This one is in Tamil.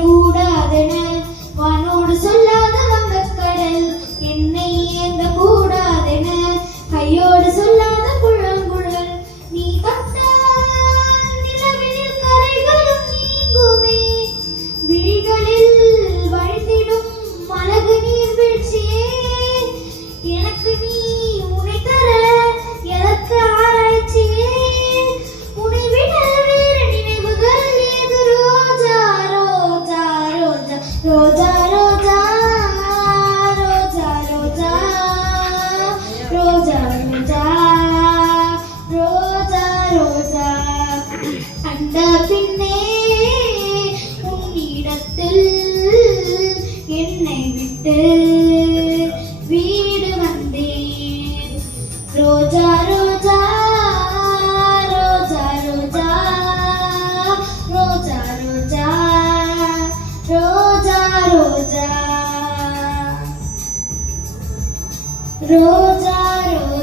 கூடாதென வானோடு சொல்லாத வங்கக்கடல் என்னை ஏந்த கூடாதென கையோடு சொல்லாத புழங்குழல் நீ தொட்ட நிலவில் கரைகளும் நீங்குமே விழிகளில் வழித்திடும் அழகு நீர் வீழ்ச்சியே எனக்கு நீ உனை தர எதற்கு ஆராய்ச்சியே உனை விட வேறு நினைவுகள் ஏது ரோஜா ரோஜா ரோஜா ரோஜா ரோஜா ரோஜா ரோஜா ரோஜா ரோஜா ரோஜா அந்த பின்னே உன்னிடத்தில் என்னை விட்டு வீடு வந்தேன் ரோஜா ரோஜா ரோஜா ரோஜா ரோஜா ரோஜா ரோஜா ரோஜா ரோஜா ரோஜா